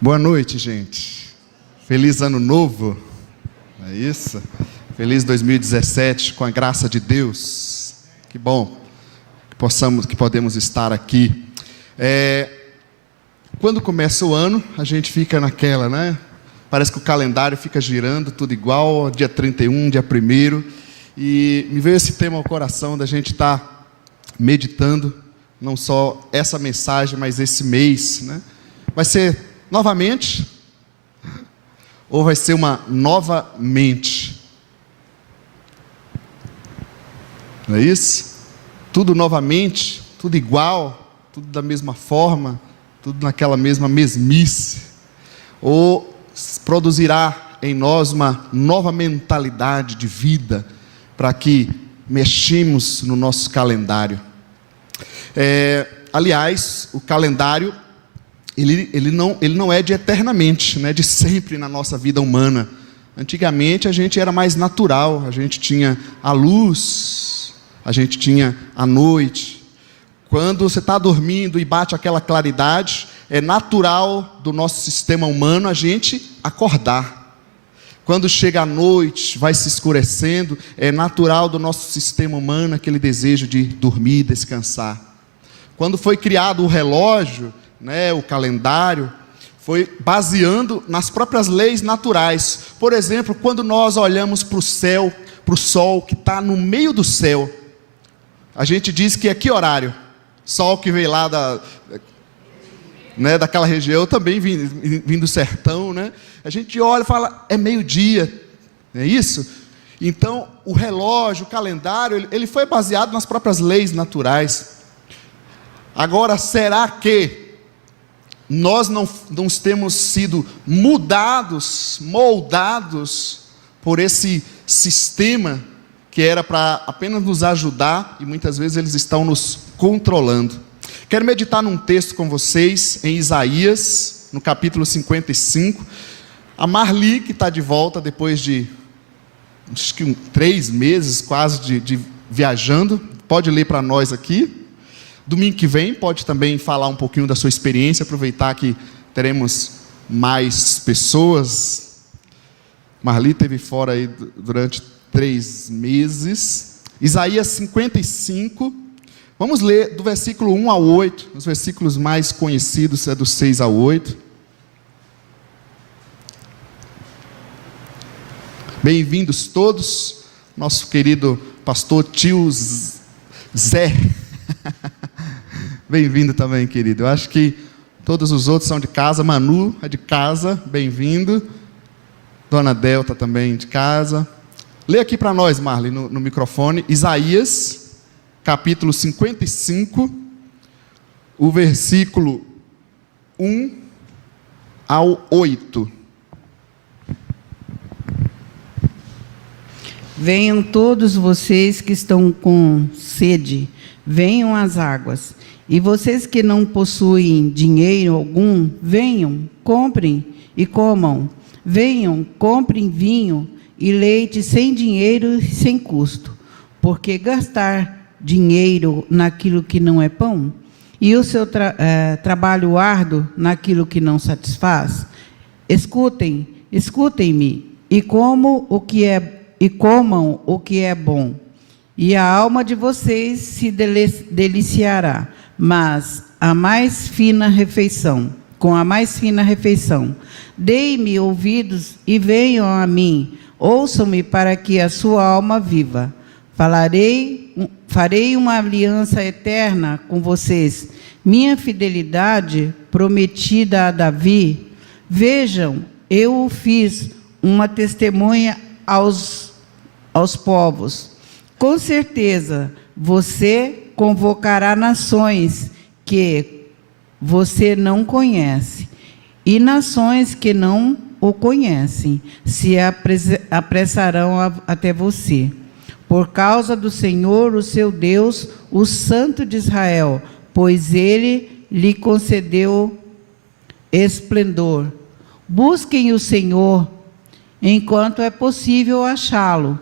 Boa noite, gente. Feliz ano novo. É isso? Feliz 2017 com a graça de Deus. Que bom que podemos estar aqui. Quando começa o ano, a gente fica naquela, né? Parece que o calendário fica girando, tudo igual, dia 31, dia 1º. E me veio esse tema ao coração da gente estar meditando, não só essa mensagem, mas esse mês, né? Vai ser novamente, ou vai ser uma nova mente? Não é isso? Tudo novamente, tudo igual, tudo da mesma forma, tudo naquela mesma mesmice, ou produzirá em nós uma nova mentalidade de vida, para que mexemos no nosso calendário. Aliás, o calendário, ele não é de eternamente, né, de sempre na nossa vida humana. Antigamente a gente era mais natural, a gente tinha a luz, a gente tinha a noite. Quando você está dormindo e bate aquela claridade, é natural do nosso sistema humano a gente acordar. Quando chega a noite, vai se escurecendo, é natural do nosso sistema humano aquele desejo de dormir, descansar. Quando foi criado o relógio, né, o calendário, foi baseando nas próprias leis naturais. Por exemplo, quando nós olhamos para o céu, para o sol que está no meio do céu, a gente diz que é que horário? Sol que veio lá daquela região, eu também vim do sertão, né? A gente olha e fala, é meio-dia, não é isso? Então, o relógio, o calendário, ele foi baseado nas próprias leis naturais. Agora, será que nós não temos sido moldados por esse sistema que era para apenas nos ajudar, e muitas vezes eles estão nos controlando? Quero meditar num texto com vocês, em Isaías, no capítulo 55. A Marli, que está de volta depois de, acho que 3 meses quase de viajando, pode ler para nós aqui. Domingo que vem, pode também falar um pouquinho da sua experiência, aproveitar que teremos mais pessoas. Marli esteve fora aí durante 3 meses. Isaías 55. Vamos ler do versículo 1 ao 8, os versículos mais conhecidos é do 6 ao 8. Bem-vindos todos, nosso querido pastor tio Zé, bem-vindo também, querido. Eu acho que todos os outros são de casa. Manu é de casa, bem-vindo. Dona Delta também de casa. Lê aqui para nós, Marli, no microfone, Isaías capítulo 55, o versículo 1 ao 8. Venham todos vocês que estão com sede, venham às águas. E vocês que não possuem dinheiro algum, venham, comprem e comam. Venham, comprem vinho e leite sem dinheiro e sem custo. Porque gastar dinheiro naquilo que não é pão, e o seu trabalho árduo naquilo que não satisfaz? Escutem-me, e comam o que é bom, e a alma de vocês se deliciará. Mas com a mais fina refeição, deem-me ouvidos e venham a mim, ouçam-me para que a sua alma viva. Farei uma aliança eterna com vocês, minha fidelidade prometida a Davi. Vejam, eu fiz uma testemunha aos povos. Com certeza, você convocará nações que você não conhece, e nações que não o conhecem se apressarão até você. Por causa do Senhor, o seu Deus, o Santo de Israel, pois Ele lhe concedeu esplendor. Busquem o Senhor enquanto é possível achá-lo.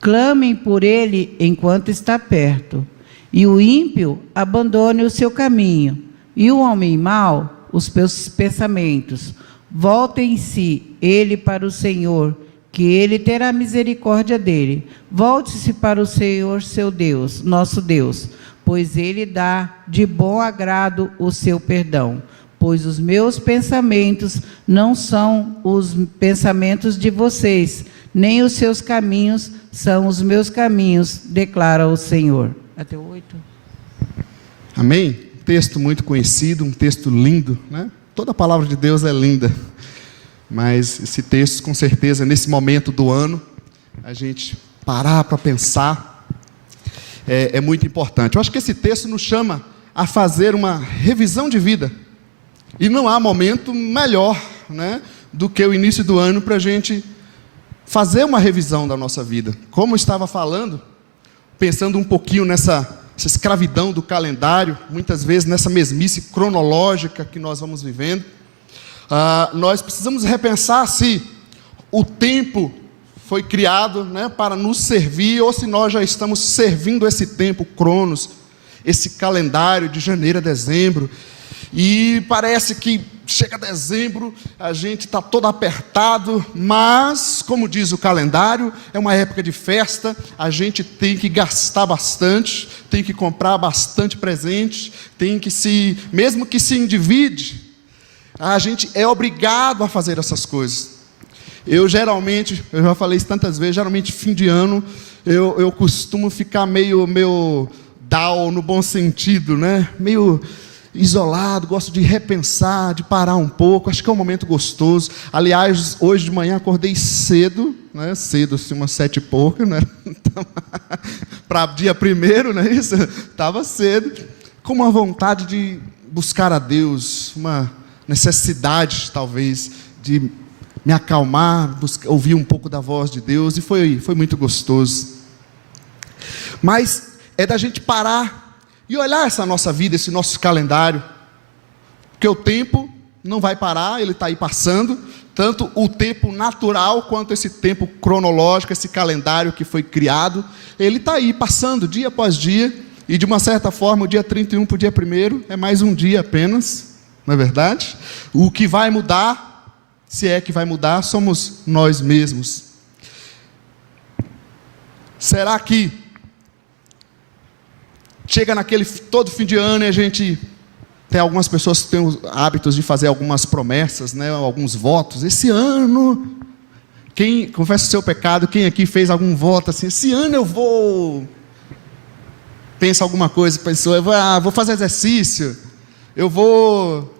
Clamem por Ele enquanto está perto. E o ímpio abandone o seu caminho, e o homem mau os seus pensamentos. Voltem-se ele para o Senhor, que ele terá misericórdia dele. Volte-se para o Senhor, seu Deus, nosso Deus, pois ele dá de bom agrado o seu perdão. Pois os meus pensamentos não são os pensamentos de vocês, nem os seus caminhos são os meus caminhos, declara o Senhor. Até o 8. Amém? Texto muito conhecido, um texto lindo, né? Toda a palavra de Deus é linda, mas esse texto, com certeza, nesse momento do ano, a gente parar para pensar, é muito importante. Eu acho que esse texto nos chama a fazer uma revisão de vida, e não há momento melhor, né, do que o início do ano para a gente fazer uma revisão da nossa vida. Como eu estava falando, pensando um pouquinho nessa escravidão do calendário, muitas vezes nessa mesmice cronológica que nós vamos vivendo, nós precisamos repensar se o tempo foi criado, né, para nos servir, ou se nós já estamos servindo esse tempo, cronos, esse calendário de janeiro a dezembro, e parece que chega dezembro, a gente está todo apertado, mas, como diz o calendário, é uma época de festa, a gente tem que gastar bastante, tem que comprar bastante presente, tem que mesmo que se endivide, a gente é obrigado a fazer essas coisas. Eu já falei isso tantas vezes, geralmente fim de ano, eu costumo ficar meio down, no bom sentido, né? Meio isolado, gosto de repensar, de parar um pouco, acho que é um momento gostoso. Aliás, hoje de manhã acordei cedo, né? Cedo, assim, umas 7 e pouco, né? Então, para dia 1º, não é isso? Estava cedo, com uma vontade de buscar a Deus, uma necessidade, talvez, de me acalmar, ouvir um pouco da voz de Deus, e foi muito gostoso. Mas é da gente parar e olhar essa nossa vida, esse nosso calendário, porque o tempo não vai parar, ele está aí passando, tanto o tempo natural, quanto esse tempo cronológico, esse calendário que foi criado, ele está aí passando, dia após dia, e de uma certa forma, o dia 31 para o dia 1º, é mais um dia apenas, não é verdade? O que vai mudar, se é que vai mudar, somos nós mesmos. Será que chega todo fim de ano e a gente tem algumas pessoas que têm os hábitos de fazer algumas promessas, né, alguns votos. Esse ano, quem confessa o seu pecado, quem aqui fez algum voto assim, esse ano eu vou, pensa alguma coisa, pensou, eu vou fazer exercício, eu vou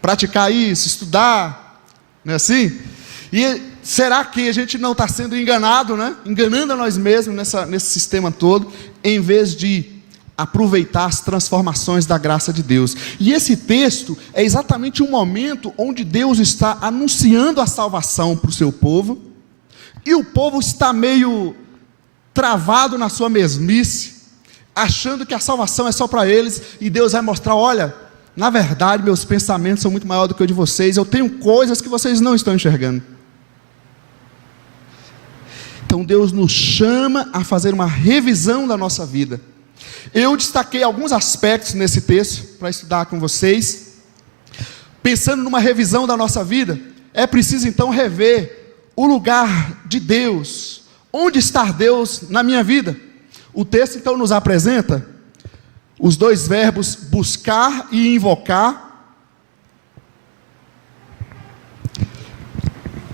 praticar isso, estudar, não é assim? E será que a gente não está sendo enganado, né? Enganando a nós mesmos nesse sistema todo, em vez de aproveitar as transformações da graça de Deus? E esse texto é exatamente um momento onde Deus está anunciando a salvação para o seu povo, e o povo está meio travado na sua mesmice, achando que a salvação é só para eles, e Deus vai mostrar, olha, na verdade meus pensamentos são muito maiores do que o de vocês, eu tenho coisas que vocês não estão enxergando. Então Deus nos chama a fazer uma revisão da nossa vida. Eu destaquei alguns aspectos nesse texto para estudar com vocês. Pensando numa revisão da nossa vida, é preciso então rever o lugar de Deus. Onde está Deus na minha vida? O texto então nos apresenta os dois verbos buscar e invocar.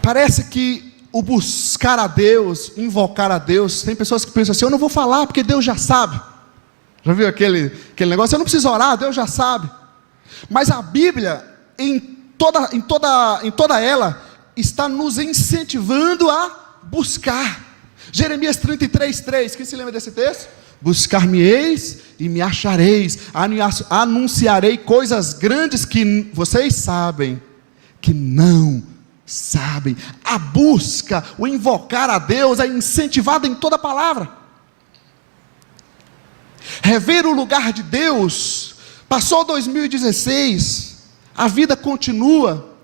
Parece que o buscar a Deus, invocar a Deus, tem pessoas que pensam assim, eu não vou falar porque Deus já sabe. Já viu aquele negócio? Eu não preciso orar, Deus já sabe. Mas a Bíblia, em toda ela, está nos incentivando a buscar. Jeremias 33:3, quem se lembra desse texto? Buscar-me-eis e me achareis, anunciarei coisas grandes que vocês sabem, que não sabem. A busca, o invocar a Deus é incentivado em toda a palavra. Rever o lugar de Deus. Passou 2016, a vida continua,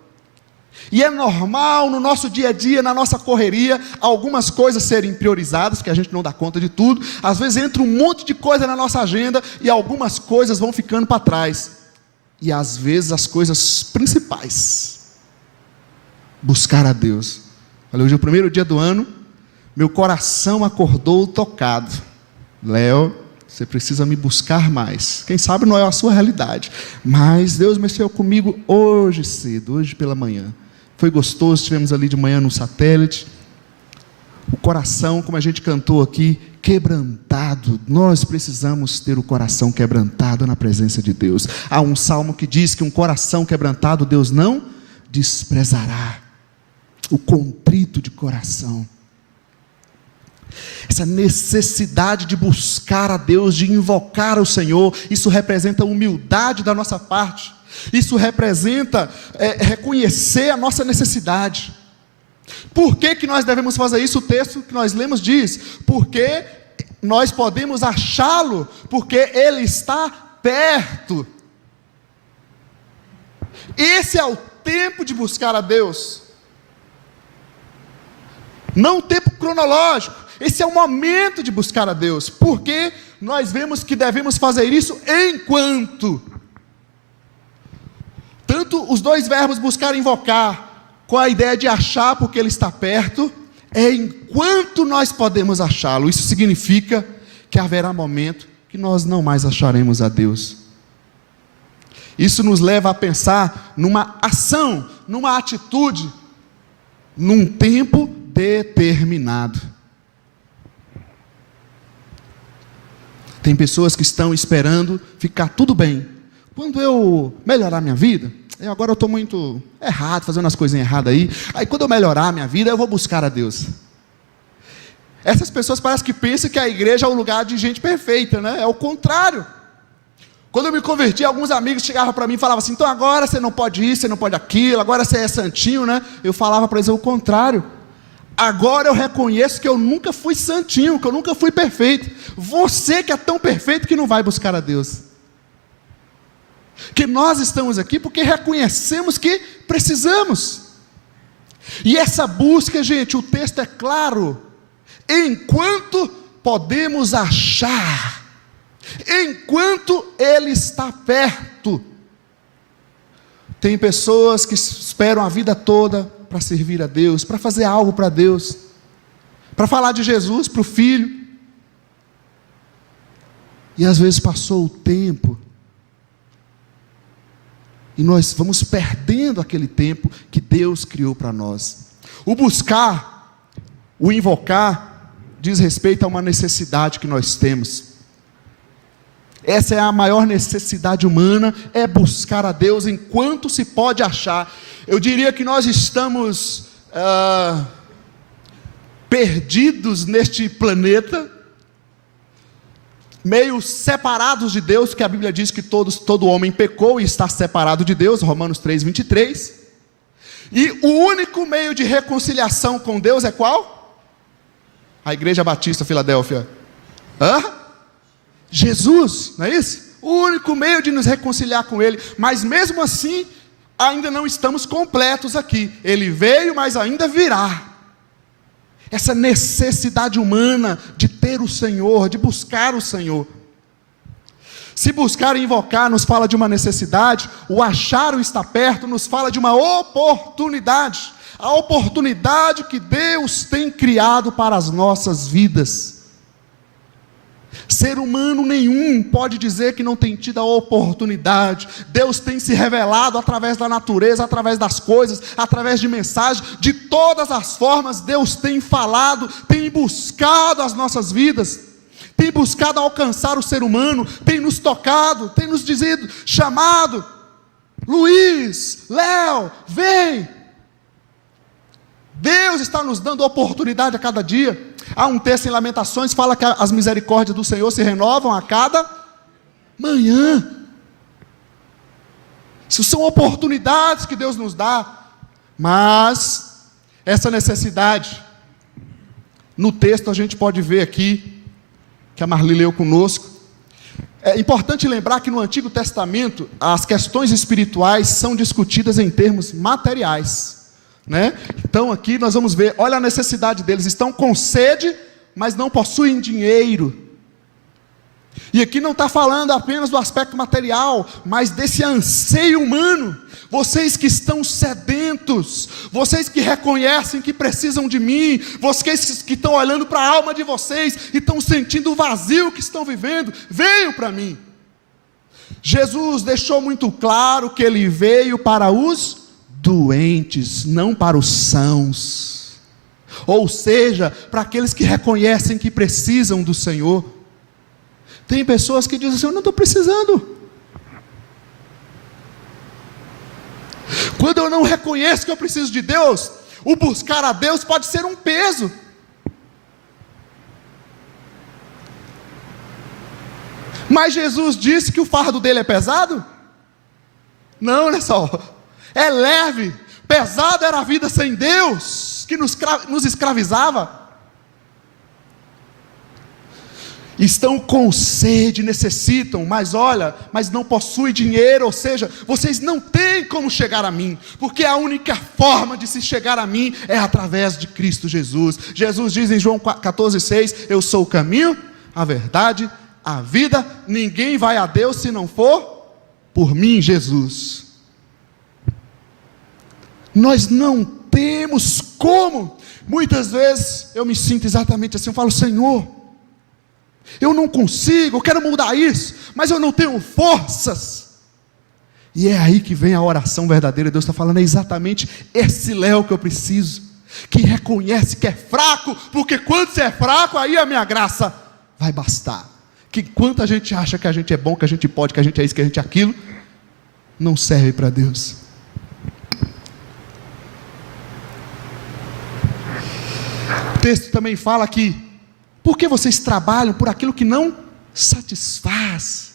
e é normal no nosso dia a dia, na nossa correria, algumas coisas serem priorizadas, que a gente não dá conta de tudo. Às vezes entra um monte de coisa na nossa agenda, e algumas coisas vão ficando para trás. e às vezes as coisas principais. Buscar a Deus. Olha, hoje é o primeiro dia do ano, meu coração acordou tocado. Léo, você precisa me buscar mais. Quem sabe não é a sua realidade, mas Deus mexeu comigo hoje cedo, hoje pela manhã. Foi gostoso, estivemos ali de manhã no satélite. O coração, como a gente cantou aqui, quebrantado. Nós precisamos ter o coração quebrantado na presença de Deus. Há um salmo que diz que um coração quebrantado Deus não desprezará. O contrito de coração. Essa necessidade de buscar a Deus, de invocar o Senhor, isso representa a humildade da nossa parte, isso representa reconhecer a nossa necessidade. Por que nós devemos fazer isso? O texto que nós lemos diz, porque nós podemos achá-lo, porque Ele está perto. Esse é o tempo de buscar a Deus, não o tempo cronológico. Esse é o momento de buscar a Deus, porque nós vemos que devemos fazer isso enquanto. Tanto os dois verbos buscar e invocar, com a ideia de achar porque Ele está perto, é enquanto nós podemos achá-lo. Isso significa que haverá momento que nós não mais acharemos a Deus. Isso nos leva a pensar numa ação, numa atitude, num tempo determinado. Tem pessoas que estão esperando ficar tudo bem. Quando eu melhorar minha vida, agora eu estou muito errado, fazendo as coisinhas erradas aí quando eu melhorar a minha vida, eu vou buscar a Deus. Essas pessoas parecem que pensam que a igreja é um lugar de gente perfeita, né? É o contrário. Quando eu me converti, alguns amigos chegavam para mim e falavam assim, então agora você não pode isso, você não pode aquilo, agora você é santinho, né? Eu falava para eles o contrário. Agora eu reconheço que eu nunca fui santinho, que eu nunca fui perfeito. Você que é tão perfeito que não vai buscar a Deus. Que nós estamos aqui porque reconhecemos que precisamos. E essa busca, gente, o texto é claro. Enquanto podemos achar, enquanto Ele está perto. Tem pessoas que esperam a vida toda para servir a Deus, para fazer algo para Deus, para falar de Jesus para o filho, e às vezes passou o tempo, e nós vamos perdendo aquele tempo que Deus criou para nós. O buscar, o invocar, diz respeito a uma necessidade que nós temos. Essa é a maior necessidade humana, é buscar a Deus enquanto se pode achar. Eu diria que nós estamos perdidos neste planeta, meio separados de Deus, que a Bíblia diz que todo homem pecou e está separado de Deus, Romanos 3:23. E o único meio de reconciliação com Deus é qual? A Igreja Batista Filadélfia. Jesus, não é isso? O único meio de nos reconciliar com Ele, mas mesmo assim, ainda não estamos completos aqui. Ele veio, mas ainda virá. Essa necessidade humana de ter o Senhor, de buscar o Senhor. Se buscar e invocar nos fala de uma necessidade, o achar o estar perto nos fala de uma oportunidade. A oportunidade que Deus tem criado para as nossas vidas. Ser humano nenhum pode dizer que não tem tido a oportunidade. Deus tem se revelado através da natureza, através das coisas, através de mensagens, de todas as formas. Deus tem falado, tem buscado as nossas vidas, tem buscado alcançar o ser humano, tem nos tocado, tem nos dizido, chamado, Luiz, Léo, vem. Deus está nos dando oportunidade a cada dia. Há um texto em Lamentações que fala que as misericórdias do Senhor se renovam a cada manhã. Isso são oportunidades que Deus nos dá. Mas essa necessidade, no texto a gente pode ver aqui, que a Marli leu conosco. É importante lembrar que no Antigo Testamento as questões espirituais são discutidas em termos materiais. Né? Então aqui nós vamos ver, olha a necessidade deles, estão com sede, mas não possuem dinheiro. E aqui não está falando apenas do aspecto material, mas desse anseio humano. Vocês que estão sedentos, vocês que reconhecem que precisam de mim, vocês que estão olhando para a alma de vocês e estão sentindo o vazio que estão vivendo, venham para mim. Jesus deixou muito claro que Ele veio para os doentes, não para os sãos. Ou seja, para aqueles que reconhecem que precisam do Senhor. Tem pessoas que dizem assim: eu não estou precisando. Quando eu não reconheço que eu preciso de Deus, o buscar a Deus pode ser um peso. Mas Jesus disse que o fardo dele é pesado? Não, olha só, é leve. Pesado era a vida sem Deus, que nos escravizava. Estão com sede, necessitam, mas não possuem dinheiro, ou seja, vocês não têm como chegar a mim, porque a única forma de se chegar a mim é através de Cristo Jesus. Jesus diz em João 14,6, eu sou o caminho, a verdade, a vida, ninguém vai a Deus se não for por mim, Jesus. Nós não temos como. Muitas vezes eu me sinto exatamente assim, eu falo: Senhor, eu não consigo, eu quero mudar isso, mas eu não tenho forças. E é aí que vem a oração verdadeira. Deus está falando: é exatamente esse Léo que eu preciso, que reconhece que é fraco, porque quando você é fraco, aí a minha graça vai bastar. Que enquanto a gente acha que a gente é bom, que a gente pode, que a gente é isso, que a gente é aquilo, não serve para Deus. O texto também fala que por que vocês trabalham por aquilo que não satisfaz?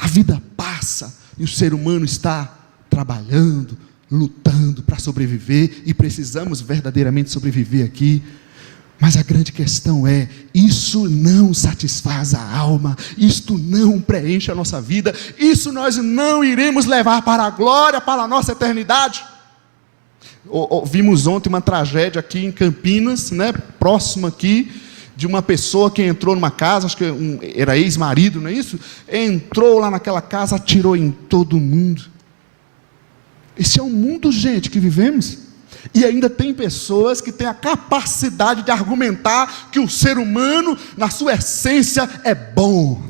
A vida passa e o ser humano está trabalhando, lutando para sobreviver, e precisamos verdadeiramente sobreviver aqui. Mas a grande questão é, isso não satisfaz a alma, isto não preenche a nossa vida, isso nós não iremos levar para a glória, para a nossa eternidade. Vimos ontem uma tragédia aqui em Campinas, próximo aqui, de uma pessoa que entrou numa casa, acho que era ex-marido, não é isso? Entrou lá naquela casa, atirou em todo mundo. Esse é o mundo, gente, que vivemos. E ainda tem pessoas que têm a capacidade de argumentar que o ser humano, na sua essência, é bom.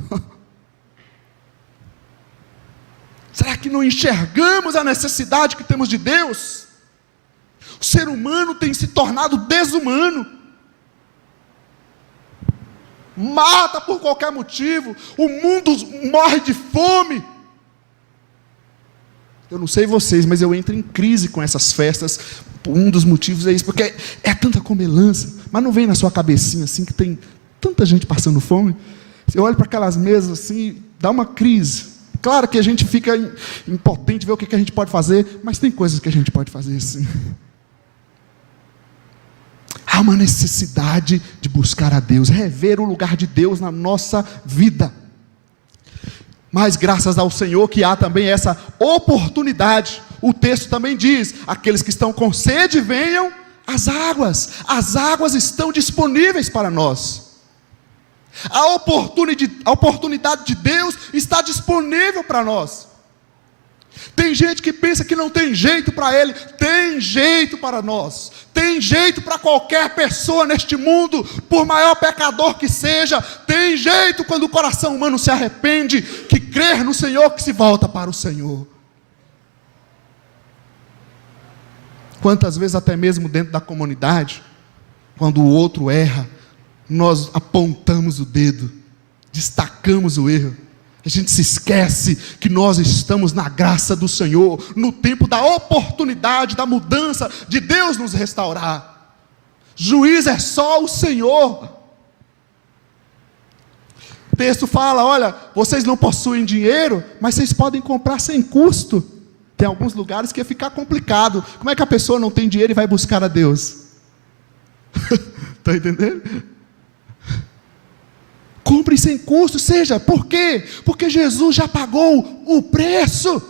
Será que não enxergamos a necessidade que temos de Deus? O ser humano tem se tornado desumano. Mata por qualquer motivo. O mundo morre de fome. Eu não sei vocês, mas eu entro em crise com essas festas. Um dos motivos é isso, porque é tanta comilança, mas não vem na sua cabecinha assim, que tem tanta gente passando fome. Você olha para aquelas mesas assim, dá uma crise. Claro que a gente fica impotente, ver o que a gente pode fazer, mas tem coisas que a gente pode fazer assim. Há uma necessidade de buscar a Deus, rever o lugar de Deus na nossa vida. Mas graças ao Senhor que há também essa oportunidade. O texto também diz: aqueles que estão com sede, venham às águas. As águas estão disponíveis para nós. A oportunidade de Deus está disponível para nós. Tem gente que pensa que não tem jeito para ele. Tem jeito para nós. Tem jeito para qualquer pessoa neste mundo, por maior pecador que seja. Tem jeito quando o coração humano se arrepende, que crer no Senhor, que se volta para o Senhor. Quantas vezes até mesmo dentro da comunidade, quando o outro erra, nós apontamos o dedo, destacamos o erro. A gente se esquece que nós estamos na graça do Senhor, no tempo da oportunidade, da mudança, de Deus nos restaurar. Juiz é só o Senhor. O texto fala: olha, vocês não possuem dinheiro, mas vocês podem comprar sem custo. Tem alguns lugares que ia ficar complicado. Como é que a pessoa não tem dinheiro e vai buscar a Deus? Está entendendo? Compre sem custo, seja, por quê? Porque Jesus já pagou o preço.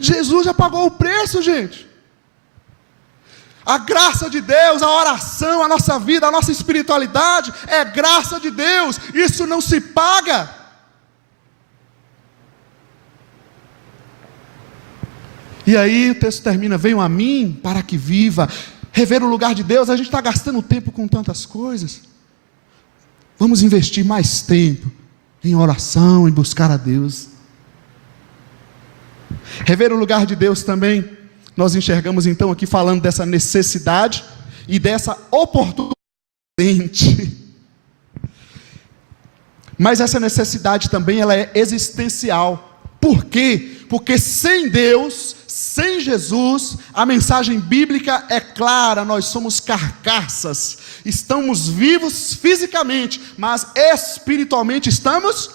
Jesus já pagou o preço, gente. A graça de Deus, a oração, a nossa vida, a nossa espiritualidade é graça de Deus. Isso não se paga. E aí o texto termina: venham a mim para que viva. Rever o lugar de Deus. A gente está gastando tempo com tantas coisas. Vamos investir mais tempo em oração, em buscar a Deus. Rever o lugar de Deus também, nós enxergamos então aqui falando dessa necessidade e dessa oportunidade. Mas essa necessidade também ela é existencial. Por quê? Porque sem Deus, sem Jesus, a mensagem bíblica é clara: nós somos carcaças, estamos vivos fisicamente, mas espiritualmente estamos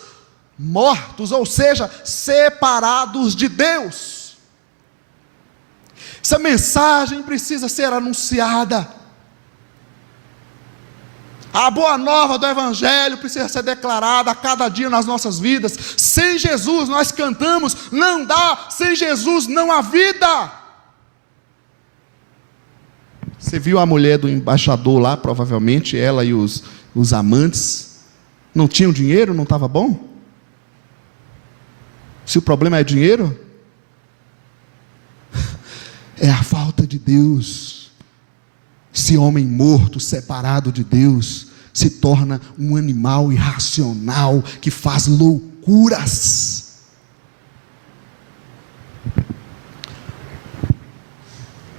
mortos, ou seja, separados de Deus. Essa mensagem precisa ser anunciada. A boa nova do Evangelho precisa ser declarada a cada dia nas nossas vidas. Sem Jesus, nós cantamos, não dá, sem Jesus não há vida. Você viu a mulher do embaixador lá, provavelmente, ela e os amantes, não tinham dinheiro, não estava bom? Se o problema é dinheiro, é a falta de Deus. Esse homem morto, separado de Deus, se torna um animal irracional, que faz loucuras.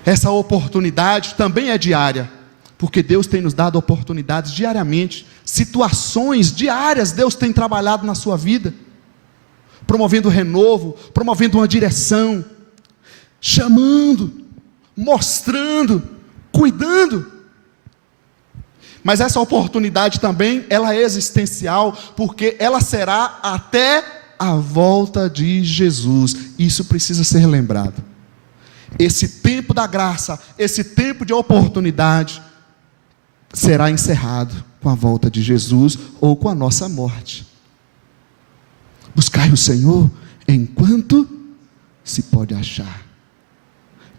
Essa oportunidade também é diária, porque Deus tem nos dado oportunidades diariamente, situações diárias Deus tem trabalhado na sua vida, promovendo renovo, promovendo uma direção, chamando, mostrando, cuidando. Mas essa oportunidade também, ela é existencial, porque ela será até a volta de Jesus. Isso precisa ser lembrado. Esse tempo da graça, esse tempo de oportunidade, será encerrado com a volta de Jesus ou com a nossa morte. Buscai o Senhor enquanto se pode achar,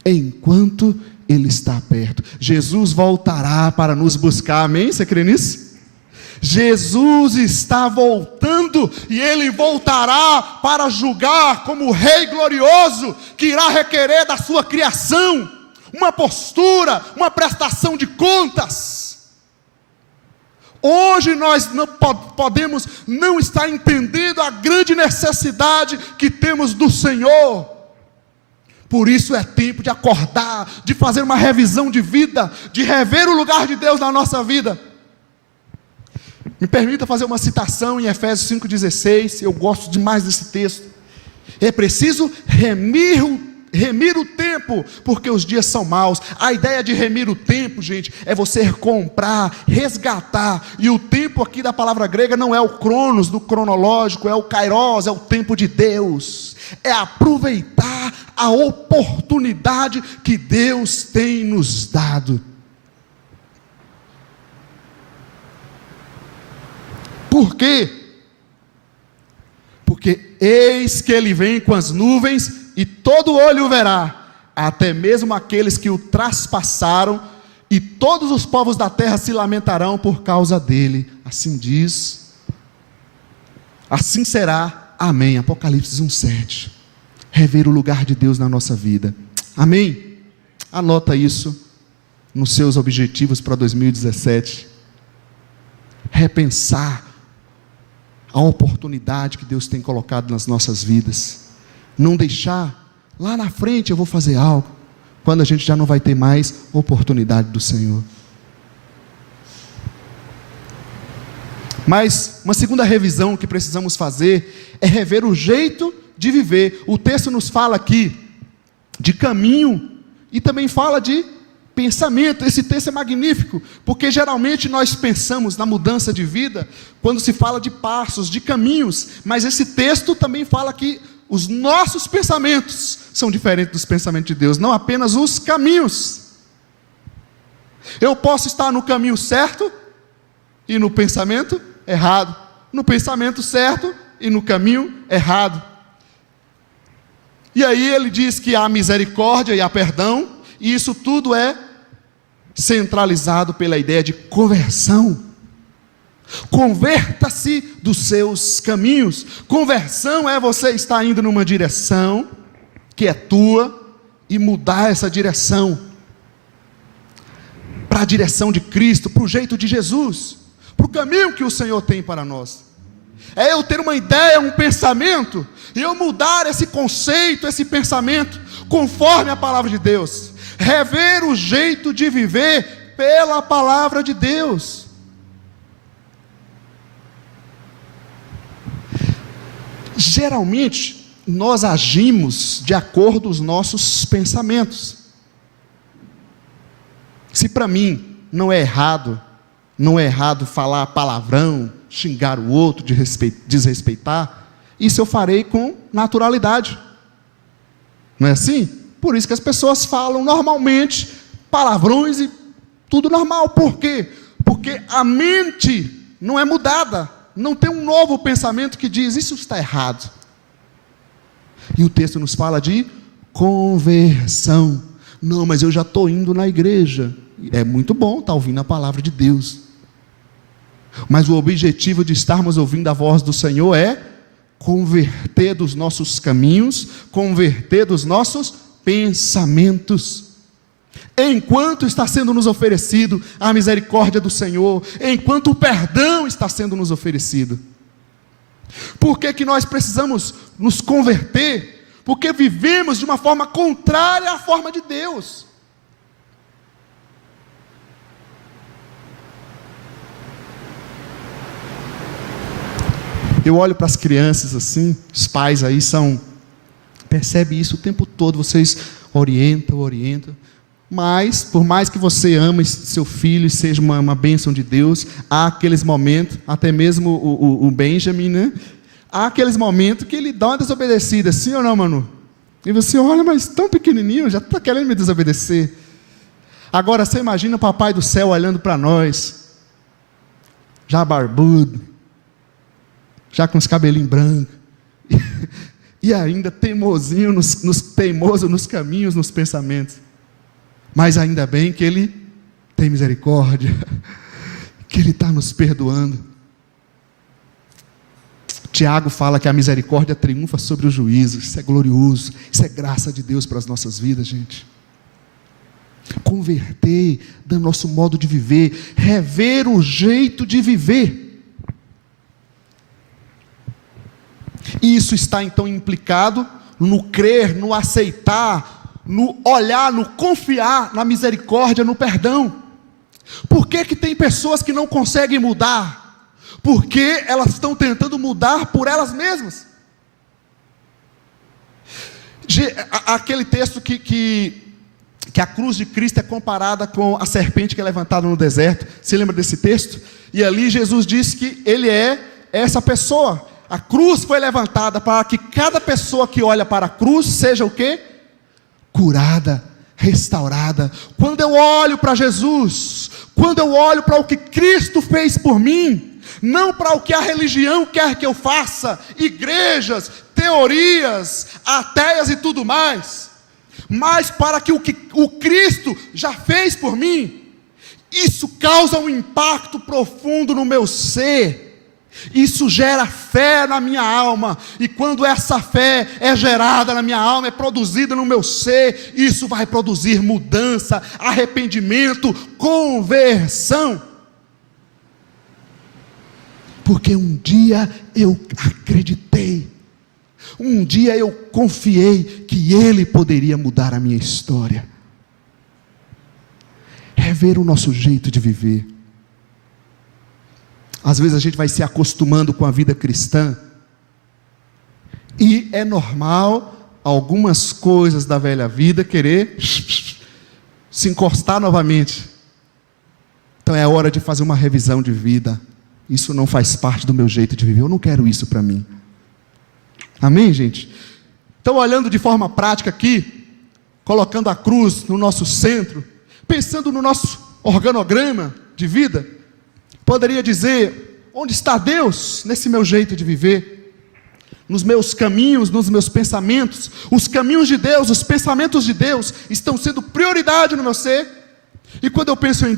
enquanto Ele está perto. Jesus voltará para nos buscar, amém? Você crê nisso? Jesus está voltando, e Ele voltará para julgar como o Rei glorioso, que irá requerer da sua criação uma postura, uma prestação de contas. Hoje nós não podemos não estar entendendo a grande necessidade que temos do Senhor. Por isso é tempo de acordar, de fazer uma revisão de vida, de rever o lugar de Deus na nossa vida. Me permita fazer uma citação em Efésios 5,16, eu gosto demais desse texto. É preciso remir o tempo, porque os dias são maus. A ideia de remir o tempo, gente, é você comprar, resgatar. E o tempo aqui da palavra grega não é o cronos, do cronológico, é o kairos, é o tempo de Deus. É aproveitar a oportunidade que Deus tem nos dado. Por quê? Porque eis que Ele vem com as nuvens, e todo olho o verá, até mesmo aqueles que o traspassaram, e todos os povos da terra se lamentarão por causa dele. Assim diz, assim será, amém. Apocalipse 1,7. Rever o lugar de Deus na nossa vida, amém? Anota isso nos seus objetivos para 2017. Repensar a oportunidade que Deus tem colocado nas nossas vidas. Não deixar, lá na frente eu vou fazer algo, quando a gente já não vai ter mais oportunidade do Senhor. Mas uma segunda revisão que precisamos fazer é rever o jeito de viver. O texto nos fala aqui de caminho e também fala de pensamento. Esse texto é magnífico, porque geralmente nós pensamos na mudança de vida quando se fala de passos, de caminhos, mas esse texto também fala que os nossos pensamentos são diferentes dos pensamentos de Deus, não apenas os caminhos. Eu posso estar no caminho certo e no pensamento errado, no pensamento certo e no caminho errado. E aí ele diz que há misericórdia e há perdão, e isso tudo é centralizado pela ideia de conversão. Converta-se dos seus caminhos. Conversão é você estar indo numa direção que é tua e mudar essa direção para a direção de Cristo, para o jeito de Jesus, para o caminho que o Senhor tem para nós. É eu ter uma ideia, um pensamento, e eu mudar esse conceito, esse pensamento, conforme a palavra de Deus. Rever o jeito de viver pela palavra de Deus. Geralmente, nós agimos de acordo com os nossos pensamentos. Se para mim não é errado falar palavrão, xingar o outro, desrespeitar, isso eu farei com naturalidade. Não é assim? Por isso que as pessoas falam normalmente palavrões e tudo normal. Por quê? Porque a mente não é mudada. Não tem um novo pensamento que diz, isso está errado. E o texto nos fala de conversão. Não, mas eu já estou indo na igreja. É muito bom estar ouvindo a palavra de Deus. Mas o objetivo de estarmos ouvindo a voz do Senhor é converter dos nossos caminhos, converter dos nossos pensamentos. Enquanto está sendo nos oferecido a misericórdia do Senhor, enquanto o perdão está sendo nos oferecido. Por que nós precisamos nos converter? Porque vivemos de uma forma contrária à forma de Deus. Eu olho para as crianças assim, os pais aí percebem isso o tempo todo, vocês orientam. Mas, por mais que você ame seu filho e seja uma bênção de Deus, há aqueles momentos, até mesmo o Benjamin, né? Há aqueles momentos que ele dá uma desobedecida, sim ou não, Manu? E você olha, mas tão pequenininho, já está querendo me desobedecer. Agora, você imagina o papai do céu olhando para nós, já barbudo, já com os cabelinhos brancos, e ainda teimosinho, teimoso nos caminhos, nos pensamentos. Mas ainda bem que Ele tem misericórdia, que Ele está nos perdoando. Tiago fala que a misericórdia triunfa sobre o juízo. Isso é glorioso, isso é graça de Deus para as nossas vidas, gente. Converter do nosso modo de viver, rever o jeito de viver. E isso está então implicado no crer, no aceitar, no olhar, no confiar na misericórdia, no perdão. Por que tem pessoas que não conseguem mudar? Porque elas estão tentando mudar por elas mesmas. Aquele texto que a cruz de Cristo é comparada com a serpente que é levantada no deserto. Você lembra desse texto? E ali Jesus diz que Ele é essa pessoa. A cruz foi levantada para que cada pessoa que olha para a cruz seja o quê? Curada, restaurada. Quando eu olho para Jesus, quando eu olho para o que Cristo fez por mim, não para o que a religião quer que eu faça, igrejas, teorias, ateias e tudo mais, mas para que o Cristo já fez por mim, isso causa um impacto profundo no meu ser. Isso gera fé na minha alma, e quando essa fé é gerada na minha alma, é produzida no meu ser, isso vai produzir mudança, arrependimento, conversão. Porque um dia eu acreditei, um dia eu confiei que Ele poderia mudar a minha história. Rever o nosso jeito de viver. Às vezes a gente vai se acostumando com a vida cristã, e é normal algumas coisas da velha vida querer se encostar novamente. Então é hora de fazer uma revisão de vida. Isso não faz parte do meu jeito de viver, eu não quero isso para mim. Amém, gente? Então, olhando de forma prática aqui, colocando a cruz no nosso centro, pensando no nosso organograma de vida, poderia dizer, onde está Deus nesse meu jeito de viver? Nos meus caminhos, nos meus pensamentos. Os caminhos de Deus, os pensamentos de Deus estão sendo prioridade no meu ser? E quando eu penso em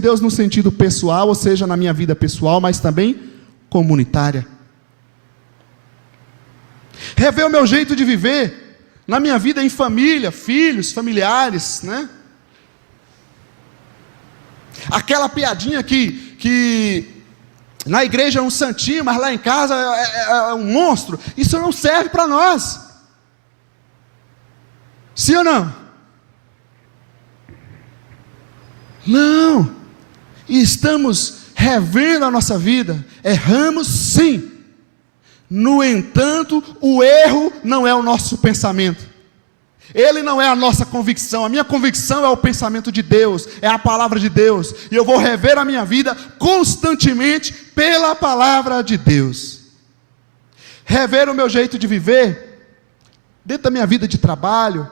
Deus no sentido pessoal, ou seja, na minha vida pessoal, mas também comunitária. Rever o meu jeito de viver na minha vida em família, filhos, familiares, né? Aquela piadinha que na igreja é um santinho, mas lá em casa é um monstro. Isso não serve para nós. Sim ou não? Não. E estamos revendo a nossa vida. Erramos sim. No entanto, o erro não é o nosso pensamento. Ele não é a nossa convicção. A minha convicção é o pensamento de Deus, é a palavra de Deus. E eu vou rever a minha vida constantemente pela palavra de Deus. Rever o meu jeito de viver dentro da minha vida de trabalho,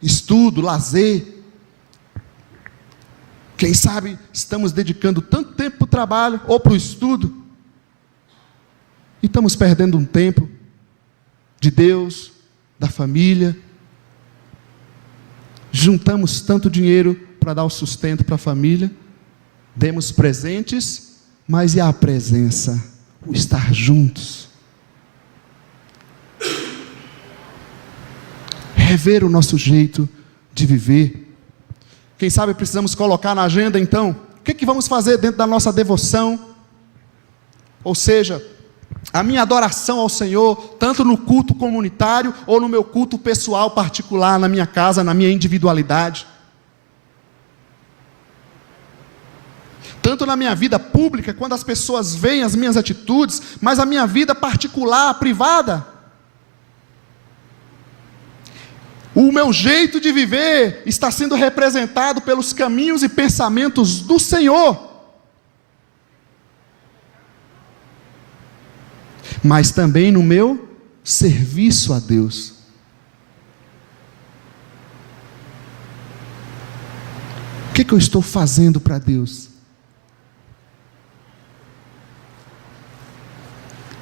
estudo, lazer. Quem sabe estamos dedicando tanto tempo para o trabalho ou para o estudo e estamos perdendo um tempo de Deus, da família. Juntamos tanto dinheiro para dar o sustento para a família, demos presentes, mas e a presença, o estar juntos? Rever o nosso jeito de viver. Quem sabe precisamos colocar na agenda então, o que vamos fazer dentro da nossa devoção? Ou seja, a minha adoração ao Senhor, tanto no culto comunitário, ou no meu culto pessoal particular, na minha casa, na minha individualidade. Tanto na minha vida pública, quando as pessoas veem as minhas atitudes, mas a minha vida particular, privada. O meu jeito de viver está sendo representado pelos caminhos e pensamentos do Senhor. Mas também no meu serviço a Deus. O que eu estou fazendo para Deus?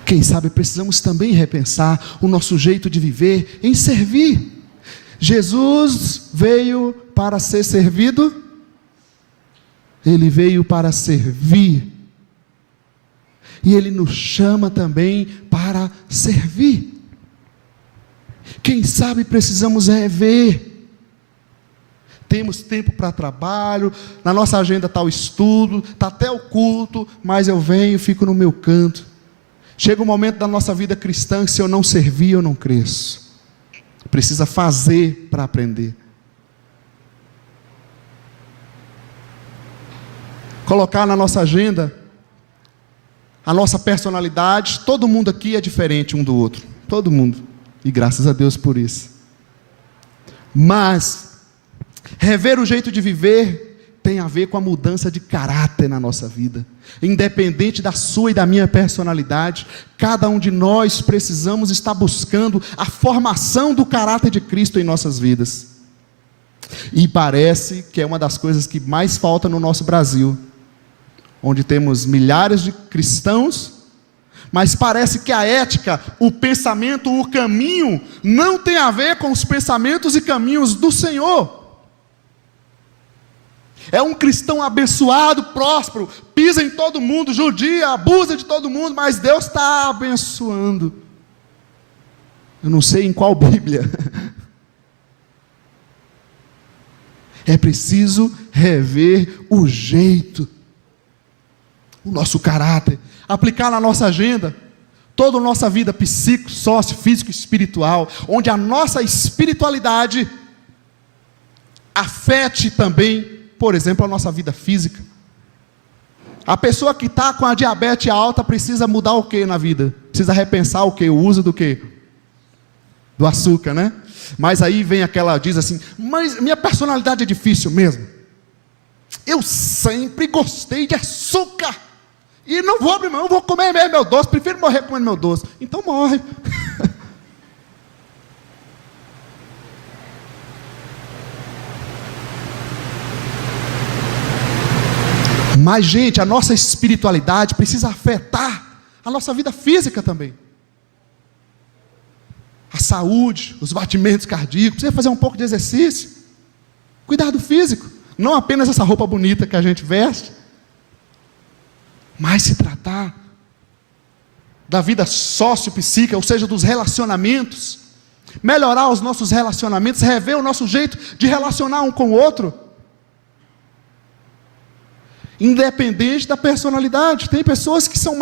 Quem sabe precisamos também repensar o nosso jeito de viver em servir. Jesus veio para ser servido, Ele veio para servir. E Ele nos chama também para servir. Quem sabe precisamos rever. Temos tempo para trabalho, na nossa agenda está o estudo, está até o culto, mas eu venho e fico no meu canto. Chega um momento da nossa vida cristã que se eu não servir, eu não cresço. Precisa fazer para aprender. Colocar na nossa agenda a nossa personalidade. Todo mundo aqui é diferente um do outro, todo mundo, e graças a Deus por isso. Mas rever o jeito de viver tem a ver com a mudança de caráter na nossa vida. Independente da sua e da minha personalidade, cada um de nós precisamos estar buscando a formação do caráter de Cristo em nossas vidas. E parece que é uma das coisas que mais falta no nosso Brasil, onde temos milhares de cristãos, mas parece que a ética, o pensamento, o caminho, não tem a ver com os pensamentos e caminhos do Senhor. É um cristão abençoado, próspero, pisa em todo mundo, judia, abusa de todo mundo, mas Deus está abençoando. Eu não sei em qual Bíblia. É preciso rever o jeito, o nosso caráter, aplicar na nossa agenda, toda a nossa vida psíquico, sócio, físico e espiritual, onde a nossa espiritualidade afete também, por exemplo, a nossa vida física. A pessoa que está com a diabetes alta precisa mudar o que na vida? Precisa repensar o que? O uso do que? Do açúcar, né? Mas aí vem aquela, diz assim, mas minha personalidade é difícil mesmo. Eu sempre gostei de açúcar. E não vou abrir mão, vou comer mesmo meu doce, prefiro morrer comendo meu doce. Então morre. Mas, gente, a nossa espiritualidade precisa afetar a nossa vida física também. A saúde, os batimentos cardíacos, precisa fazer um pouco de exercício. Cuidado físico. Não apenas essa roupa bonita que a gente veste, mas se tratar da vida sociopsíquica, ou seja, dos relacionamentos, melhorar os nossos relacionamentos, rever o nosso jeito de relacionar um com o outro, independente da personalidade. Tem pessoas que são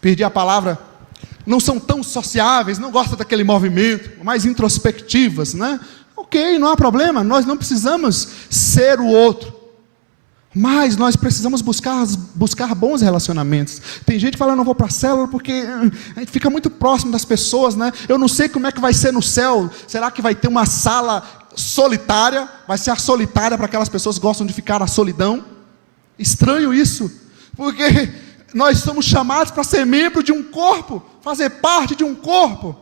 perdi a palavra, não são tão sociáveis, não gostam daquele movimento, mais introspectivas, né? Ok, não há problema, nós não precisamos ser o outro, mas nós precisamos buscar bons relacionamentos. Tem gente falando, não vou para a célula porque a gente fica muito próximo das pessoas, né? Eu não sei como é que vai ser no céu. Será que vai ter uma sala solitária? Vai ser a solitária para aquelas pessoas que gostam de ficar na solidão? Estranho isso, porque nós somos chamados para ser membro de um corpo, fazer parte de um corpo.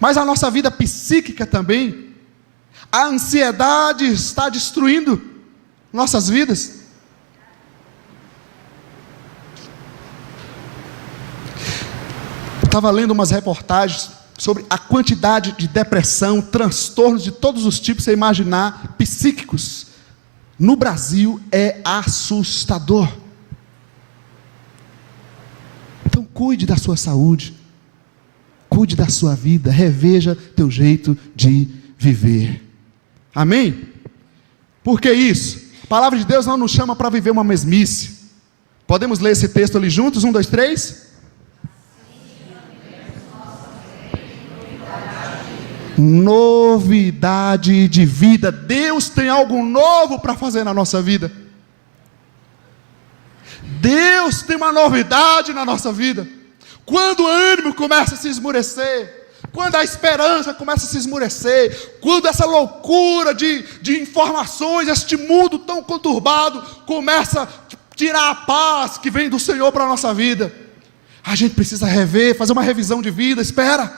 Mas a nossa vida psíquica também, a ansiedade está destruindo nossas vidas. Eu estava lendo umas reportagens sobre a quantidade de depressão, transtornos de todos os tipos, você imaginar, psíquicos. No Brasil é assustador. Então cuide da sua saúde, cuide da sua vida, reveja teu jeito de viver. Amém? Por que isso? A palavra de Deus não nos chama para viver uma mesmice. Podemos ler esse texto ali juntos? 1, 2, 3. Novidade de vida. Deus tem algo novo para fazer na nossa vida. Deus tem uma novidade na nossa vida. Quando o ânimo começa a se esmurecer, quando a esperança começa a se esmurecer, quando essa loucura de informações, este mundo tão conturbado, começa a tirar a paz que vem do Senhor para a nossa vida, a gente precisa rever, fazer uma revisão de vida. Espera,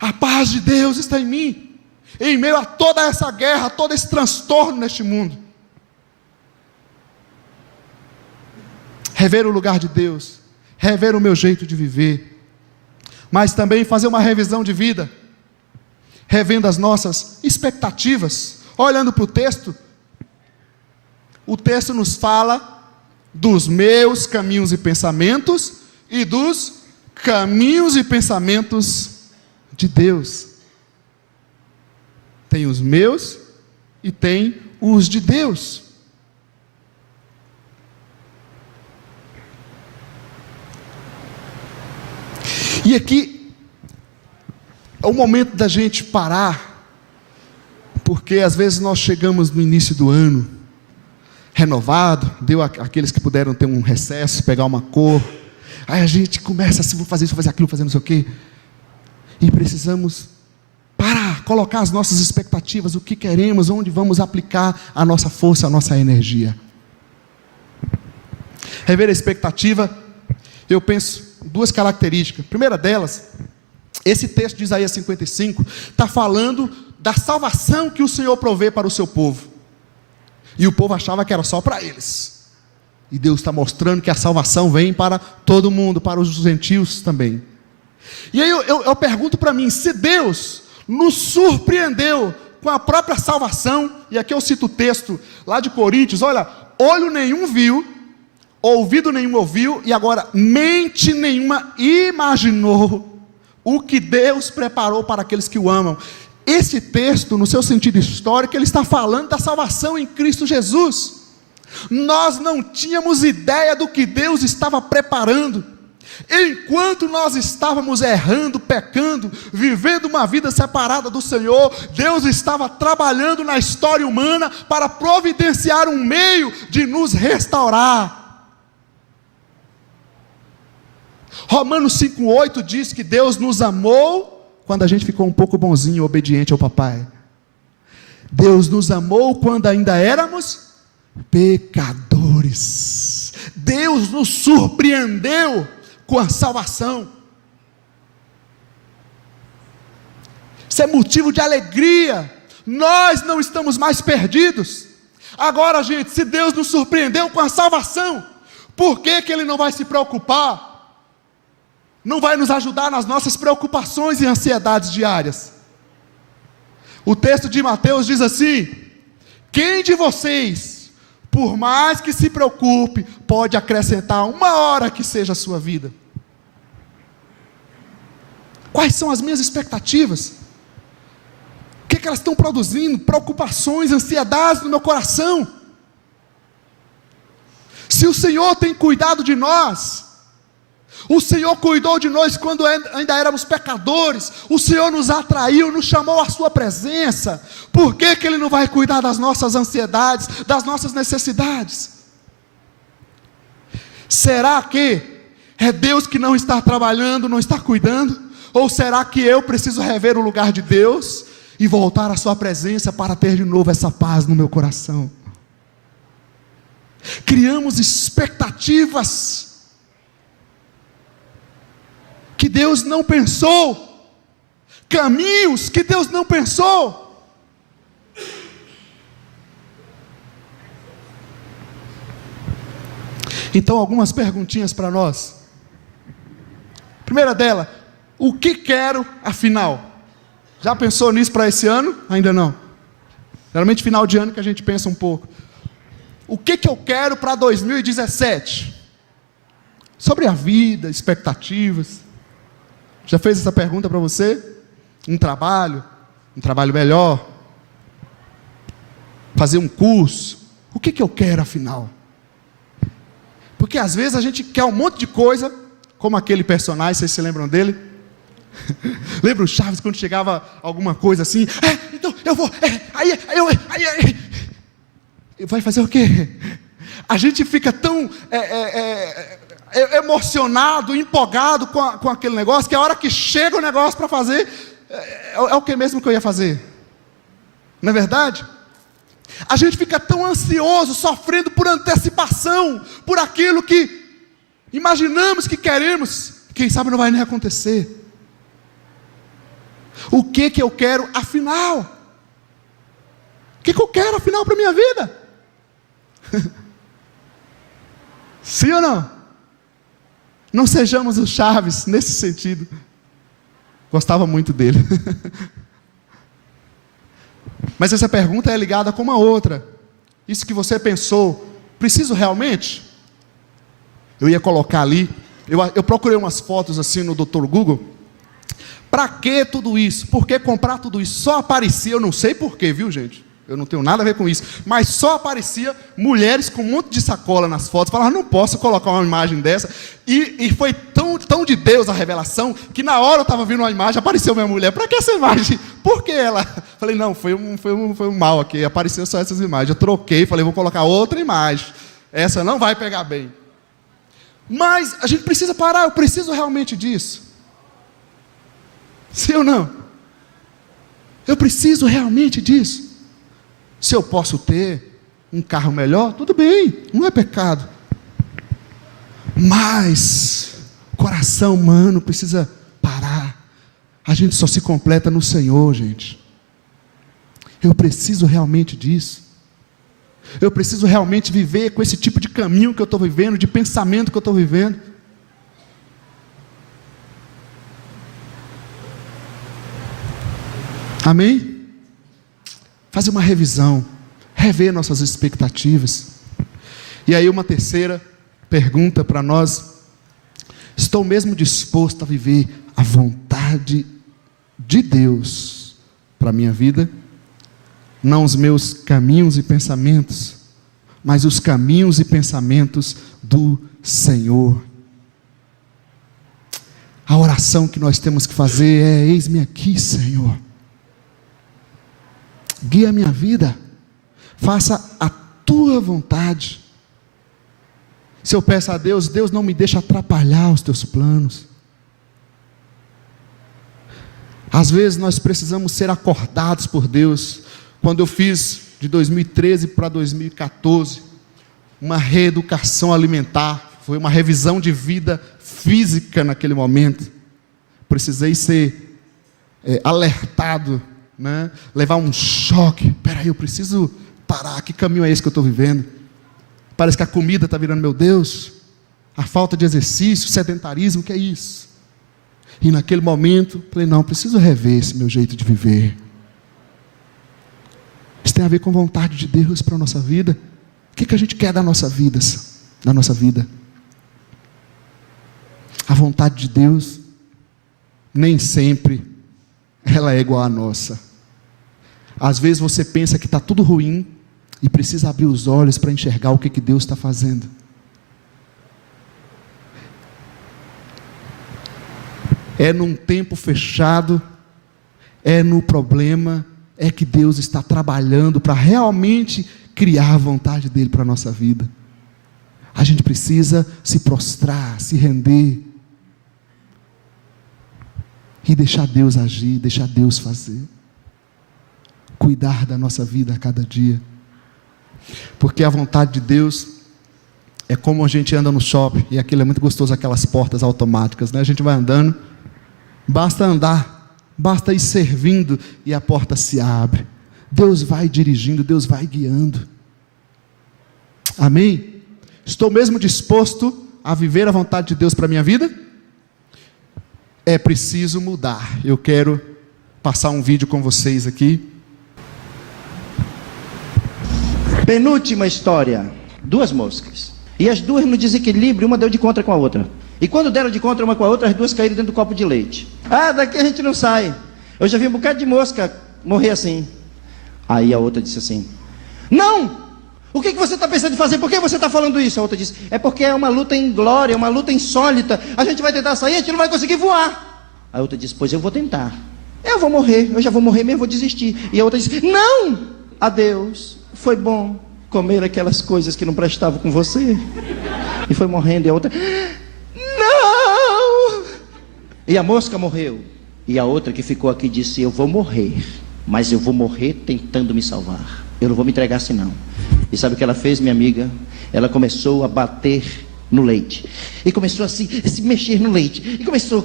a paz de Deus está em mim, em meio a toda essa guerra, todo esse transtorno neste mundo. Rever o lugar de Deus, rever o meu jeito de viver, mas também fazer uma revisão de vida, revendo as nossas expectativas. Olhando para o texto nos fala dos meus caminhos e pensamentos e dos caminhos e pensamentos de Deus. Tem os meus e tem os de Deus. E aqui é o momento da gente parar, porque às vezes nós chegamos no início do ano, renovado, deu aqueles que puderam ter um recesso, pegar uma cor, aí a gente começa assim, vou fazer isso, vou fazer aquilo, fazer não sei o quê, e precisamos parar, colocar as nossas expectativas, o que queremos, onde vamos aplicar a nossa força, a nossa energia. Rever a expectativa, eu penso duas características. A primeira delas, esse texto de Isaías 55 está falando da salvação que o Senhor provê para o seu povo, e o povo achava que era só para eles, e Deus está mostrando que a salvação vem para todo mundo, para os gentios também. E aí eu pergunto para mim, se Deus nos surpreendeu com a própria salvação, e aqui eu cito o texto lá de Coríntios, olha, olho nenhum viu, ouvido nenhum ouviu, e agora mente nenhuma imaginou o que Deus preparou para aqueles que o amam. Esse texto, no seu sentido histórico, ele está falando da salvação em Cristo Jesus. Nós não tínhamos ideia do que Deus estava preparando. Enquanto nós estávamos errando, pecando, vivendo uma vida separada do Senhor, Deus estava trabalhando na história humana para providenciar um meio de nos restaurar. Romanos 5,8 diz que Deus nos amou quando a gente ficou um pouco bonzinho, obediente ao papai. Deus nos amou quando ainda éramos pecadores. Deus nos surpreendeu com a salvação. Isso é motivo de alegria. Nós não estamos mais perdidos. Agora, gente, se Deus nos surpreendeu com a salvação, por que Ele não vai se preocupar não vai nos ajudar nas nossas preocupações e ansiedades diárias. O texto de Mateus diz assim: quem de vocês, por mais que se preocupe, pode acrescentar 1 hora que seja a sua vida? Quais são as minhas expectativas? O que elas estão produzindo? Preocupações, ansiedades no meu coração. Se o Senhor tem cuidado de nós, o Senhor cuidou de nós quando ainda éramos pecadores, o Senhor nos atraiu, nos chamou à sua presença, por que Ele não vai cuidar das nossas ansiedades, das nossas necessidades? Será que é Deus que não está trabalhando, não está cuidando? Ou será que eu preciso rever o lugar de Deus e voltar à sua presença para ter de novo essa paz no meu coração? Criamos expectativas que Deus não pensou, caminhos que Deus não pensou. Então, algumas perguntinhas para nós. Primeira dela: o que quero afinal? Já pensou nisso para esse ano? Ainda não. Geralmente final de ano que a gente pensa um pouco. O que eu quero para 2017? Sobre a vida, expectativas. Já fez essa pergunta para você? Um trabalho melhor, fazer um curso. O que eu quero afinal? Porque às vezes a gente quer um monte de coisa, como aquele personagem, vocês se lembram dele? Lembra o Chaves quando chegava alguma coisa assim? Então eu vou, aí, vai fazer o quê? A gente fica tão emocionado, empolgado com aquele negócio, que a hora que chega o negócio para fazer, é o que mesmo que eu ia fazer? Não é verdade? A gente fica tão ansioso, sofrendo por antecipação, por aquilo que imaginamos que queremos, quem sabe não vai nem acontecer. O que eu quero afinal? O que eu quero afinal para a minha vida? Sim ou não? Não sejamos o Chaves nesse sentido. Gostava muito dele. Mas essa pergunta é ligada com uma outra. Isso que você pensou, preciso realmente? Eu ia colocar ali, eu procurei umas fotos assim no Dr. Google. Para que tudo isso? Por que comprar tudo isso? Só aparecia, eu não sei porquê, viu gente? Eu não tenho nada a ver com isso, mas só aparecia mulheres com um monte de sacola nas fotos. Falava, não posso colocar uma imagem dessa. E foi tão de Deus a revelação, que na hora eu estava vendo uma imagem, apareceu minha mulher. Para que essa imagem? Por que ela? Falei, não, foi um mal aqui, apareceu só essas imagens. Eu troquei, falei, vou colocar outra imagem. Essa não vai pegar bem. Mas a gente precisa parar, eu preciso realmente disso. Sim ou não? Eu preciso realmente disso. Se eu posso ter um carro melhor, tudo bem, não é pecado. Mas o coração humano precisa parar. A gente só se completa no Senhor, gente. Eu preciso realmente disso. Eu preciso realmente viver com esse tipo de caminho que eu estou vivendo, de pensamento que eu estou vivendo. Amém? Fazer uma revisão, rever nossas expectativas. E aí uma terceira pergunta para nós: estou mesmo disposto a viver a vontade de Deus para a minha vida? Não os meus caminhos e pensamentos, mas os caminhos e pensamentos do Senhor. A oração que nós temos que fazer é: eis-me aqui, Senhor. Guia a minha vida, faça a tua vontade. Se eu peço a Deus, Deus não me deixa atrapalhar os teus planos. Às vezes nós precisamos ser acordados por Deus. Quando eu fiz de 2013 para 2014 uma reeducação alimentar, foi uma revisão de vida física naquele momento, precisei ser alertado, né? Levar um choque. Peraí, eu preciso parar, que caminho é esse que eu estou vivendo? Parece que a comida está virando meu Deus, a falta de exercício, o sedentarismo, o que é isso? E naquele momento, falei, não, preciso rever esse meu jeito de viver. Isso tem a ver com a vontade de Deus para a nossa vida. O que a gente quer da nossa vida? A vontade de Deus, nem sempre, ela é igual à nossa. Às vezes você pensa que está tudo ruim, e precisa abrir os olhos para enxergar o que Deus está fazendo. É num tempo fechado, é no problema, é que Deus está trabalhando para realmente criar a vontade dEle para a nossa vida. A gente precisa se prostrar, se render, e deixar Deus agir, deixar Deus fazer, cuidar da nossa vida a cada dia, porque a vontade de Deus é como a gente anda no shopping, e aquilo é muito gostoso, aquelas portas automáticas, né? A gente vai andando, basta andar, basta ir servindo, e a porta se abre, Deus vai dirigindo, Deus vai guiando, amém? Estou mesmo disposto a viver a vontade de Deus para a minha vida? É preciso mudar. Eu quero passar um vídeo com vocês aqui. Penúltima história, 2 moscas, e as duas no desequilíbrio, uma deu de contra com a outra, e quando deram de contra uma com a outra, as duas caíram dentro do copo de leite. Daqui a gente não sai. Eu já vi um bocado de mosca morrer assim. Aí a outra disse assim, não, o que você está pensando em fazer, por que você está falando isso? A outra disse, é porque é uma luta inglória, uma luta insólita, a gente vai tentar sair, a gente não vai conseguir voar. A outra disse, pois eu vou tentar, eu vou morrer, eu já vou morrer mesmo, vou desistir. E a outra disse, não, adeus, foi bom comer aquelas coisas que não prestavam com você. E foi morrendo, e a outra, não. E a mosca morreu. E a outra que ficou aqui disse, eu vou morrer, mas eu vou morrer tentando me salvar. Eu não vou me entregar assim não. E sabe o que ela fez, minha amiga? Ela começou a bater no leite. E começou a se mexer no leite. E começou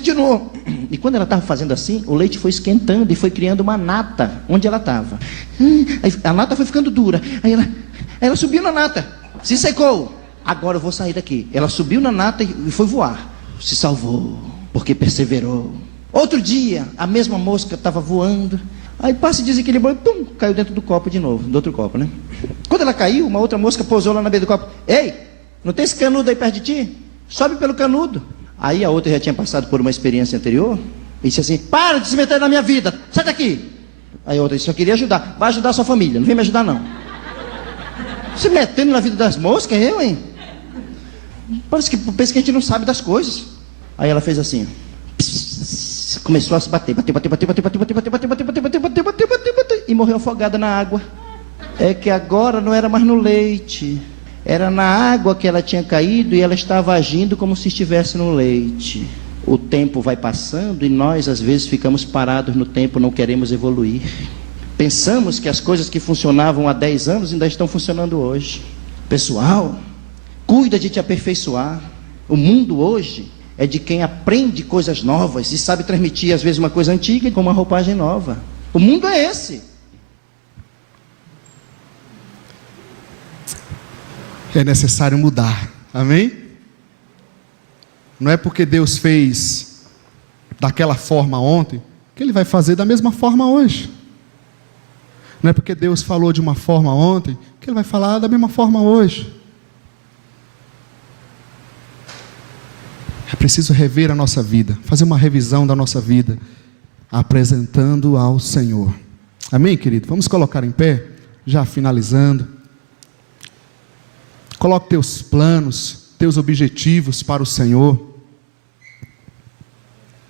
de novo. E quando ela estava fazendo assim, o leite foi esquentando e foi criando uma nata onde ela estava. A nata foi ficando dura. Aí ela subiu na nata, se secou. Agora eu vou sair daqui. Ela subiu na nata e foi voar. Se salvou, porque perseverou. Outro dia, a mesma mosca estava voando. Aí passa e desequilibrou e pum, caiu dentro do copo de novo, do outro copo, né? Quando ela caiu, uma outra mosca pousou lá na beira do copo. Ei, não tem esse canudo aí perto de ti? Sobe pelo canudo. Aí a outra já tinha passado por uma experiência anterior e disse assim, para de se meter na minha vida, sai daqui. Aí a outra disse, eu queria ajudar, vai ajudar a sua família, não vem me ajudar não. Se metendo na vida das moscas, eu, hein? Pensa que a gente não sabe das coisas. Aí ela fez assim, começou a se bater, e morreu afogada na água. É que agora não era mais no leite, era na água que ela tinha caído e ela estava agindo como se estivesse no leite. O tempo vai passando e nós às vezes ficamos parados no tempo, não queremos evoluir. Pensamos que as coisas que funcionavam há 10 anos ainda estão funcionando hoje. Pessoal, cuida de te aperfeiçoar. O mundo hoje é de quem aprende coisas novas e sabe transmitir às vezes uma coisa antiga com uma roupagem nova. O mundo é esse. É necessário mudar, amém? Não é porque Deus fez daquela forma ontem, que Ele vai fazer da mesma forma hoje. Não é porque Deus falou de uma forma ontem, que Ele vai falar da mesma forma hoje. É preciso rever a nossa vida, fazer uma revisão da nossa vida, apresentando ao Senhor. Amém, querido? Vamos colocar em pé, já finalizando. Coloque teus planos, teus objetivos para o Senhor,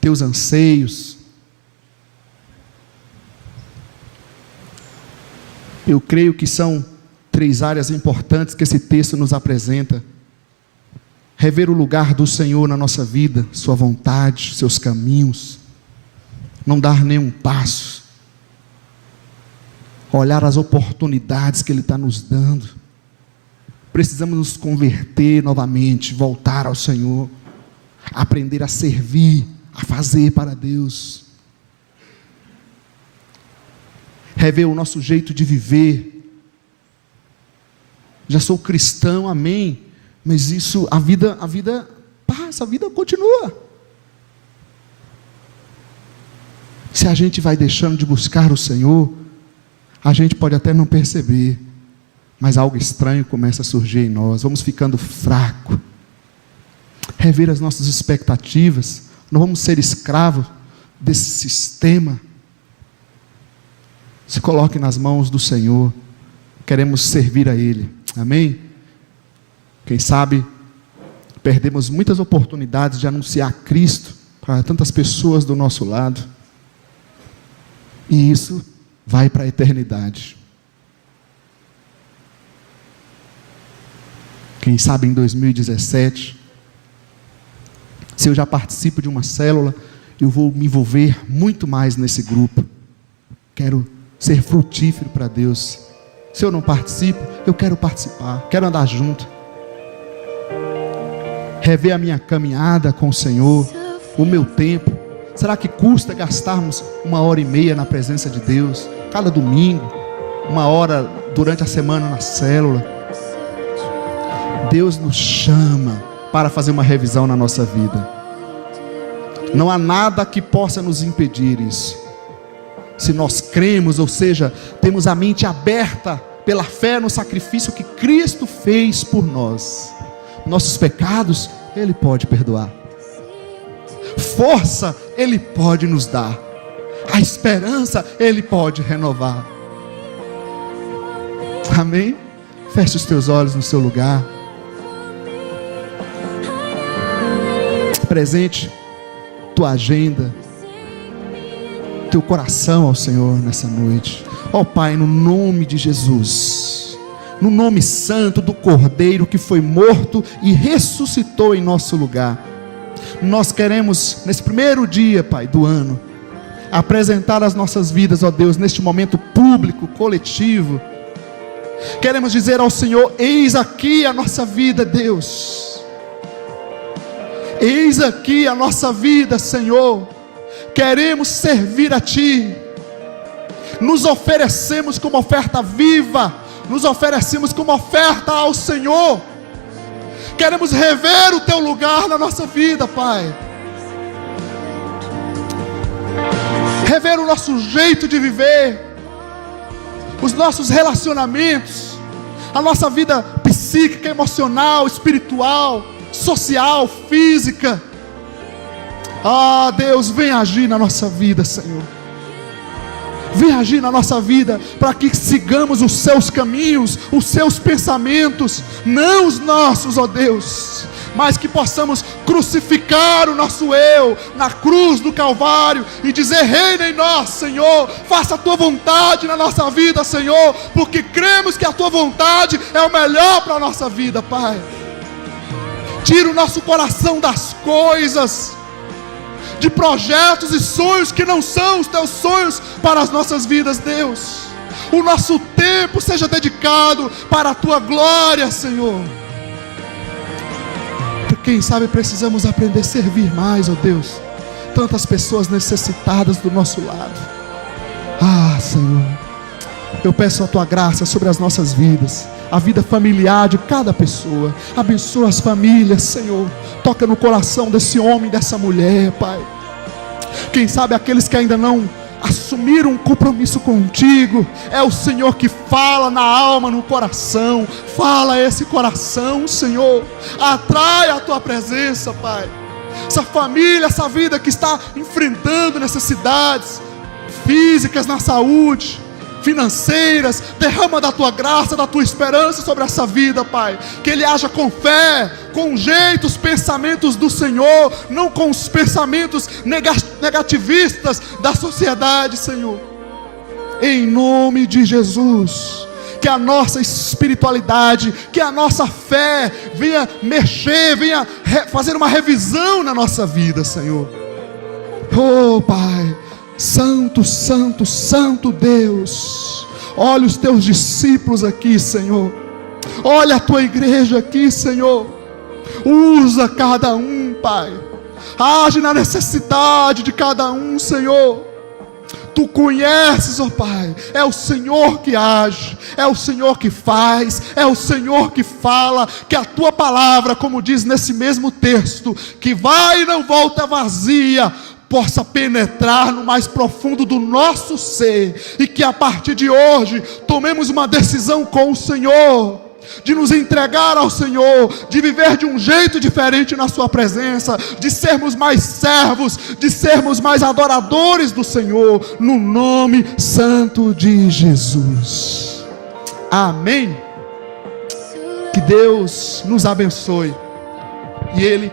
teus anseios. Eu creio que são 3 áreas importantes que esse texto nos apresenta. Rever o lugar do Senhor na nossa vida, sua vontade, seus caminhos, não dar nenhum passo, olhar as oportunidades que Ele está nos dando. Precisamos nos converter novamente, voltar ao Senhor, aprender a servir, a fazer para Deus, rever o nosso jeito de viver. Já sou cristão, amém, mas isso, a vida passa, a vida continua. se a gente vai deixando de buscar o Senhor, a gente pode até não perceber, mas algo estranho começa a surgir em nós, vamos ficando fraco, rever as nossas expectativas, não vamos ser escravos desse sistema. Se coloque nas mãos do Senhor, queremos servir a Ele, amém? Quem sabe, perdemos muitas oportunidades de anunciar Cristo para tantas pessoas do nosso lado, e isso vai para a eternidade. Quem sabe em 2017, se eu já participo de uma célula, eu vou me envolver muito mais nesse grupo, quero ser frutífero para Deus. Se eu não participo, eu quero participar, quero andar junto, rever a minha caminhada com o Senhor, o meu tempo. Será que custa gastarmos 1h30 na presença de Deus, cada domingo, 1 hora durante a semana na célula? Deus nos chama para fazer uma revisão na nossa vida, não há nada que possa nos impedir isso, se nós cremos, ou seja, temos a mente aberta pela fé no sacrifício que Cristo fez por nós. Nossos pecados Ele pode perdoar, força Ele pode nos dar, a esperança Ele pode renovar, amém? Feche os teus olhos no seu lugar, apresente tua agenda, teu coração ao Senhor nessa noite. Ó Pai, no nome de Jesus, no nome santo do Cordeiro que foi morto e ressuscitou em nosso lugar, nós queremos nesse primeiro dia, Pai, do ano, apresentar as nossas vidas, ó Deus, neste momento público, coletivo. Queremos dizer ao Senhor: eis aqui a nossa vida, Deus, eis aqui a nossa vida, Senhor. Queremos servir a Ti, nos oferecemos como oferta viva, nos oferecemos como oferta ao Senhor. Queremos rever o Teu lugar na nossa vida, Pai, rever o nosso jeito de viver, os nossos relacionamentos, a nossa vida psíquica, emocional, espiritual, social, física. Ah, Deus, vem agir na nossa vida, Senhor. Vem agir na nossa vida, para que sigamos os Seus caminhos, os Seus pensamentos, não os nossos, ó Deus, mas que possamos crucificar o nosso eu na cruz do Calvário e dizer: reina em nós, Senhor, faça a Tua vontade na nossa vida, Senhor, porque cremos que a Tua vontade é o melhor para a nossa vida, Pai. Tira o nosso coração das coisas, de projetos e sonhos que não são os Teus sonhos para as nossas vidas, Deus. O nosso tempo seja dedicado para a Tua glória, Senhor. Porque quem sabe precisamos aprender a servir mais, ó Deus, tantas pessoas necessitadas do nosso lado. Ah, Senhor, eu peço a Tua graça sobre as nossas vidas, a vida familiar de cada pessoa. Abençoa as famílias, Senhor. Toca no coração desse homem, dessa mulher, Pai. Quem sabe aqueles que ainda não assumiram um compromisso contigo, é o Senhor que fala na alma, no coração. Fala a esse coração, Senhor. Atrai a Tua presença, Pai. Essa família, essa vida que está enfrentando necessidades físicas, na saúde, financeiras, derrama da Tua graça, da Tua esperança sobre essa vida, Pai. Que ele haja com fé, com jeito, os pensamentos do Senhor, não com os pensamentos negativistas da sociedade, Senhor. Em nome de Jesus, que a nossa espiritualidade, que a nossa fé venha mexer, venha fazer uma revisão na nossa vida, Senhor. Oh, Pai, Santo, Santo, Santo Deus, olha os Teus discípulos aqui, Senhor. Olha a Tua igreja aqui, Senhor. Usa cada um, Pai. Age na necessidade de cada um, Senhor. Tu conheces, ó Pai. É o Senhor que age, é o Senhor que faz, é o Senhor que fala. Que a Tua palavra, como diz nesse mesmo texto, que vai e não volta vazia, possa penetrar no mais profundo do nosso ser, e que a partir de hoje tomemos uma decisão com o Senhor, de nos entregar ao Senhor, de viver de um jeito diferente na sua presença, de sermos mais servos, de sermos mais adoradores do Senhor, no nome santo de Jesus. Amém. Que Deus nos abençoe, e Ele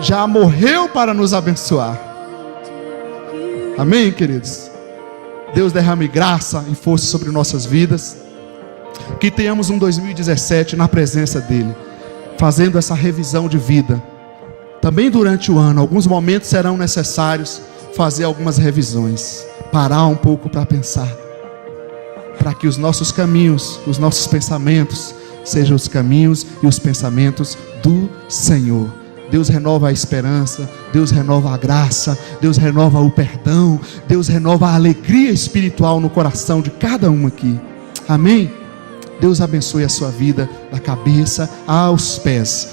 já morreu para nos abençoar. Amém, queridos? Deus derrame graça e força sobre nossas vidas, que tenhamos um 2017 na presença dEle, fazendo essa revisão de vida. Também durante o ano, alguns momentos serão necessários fazer algumas revisões, parar um pouco para pensar, para que os nossos caminhos, os nossos pensamentos, sejam os caminhos e os pensamentos do Senhor. Deus renova a esperança, Deus renova a graça, Deus renova o perdão, Deus renova a alegria espiritual no coração de cada um aqui. Amém? Deus abençoe a sua vida, da cabeça aos pés.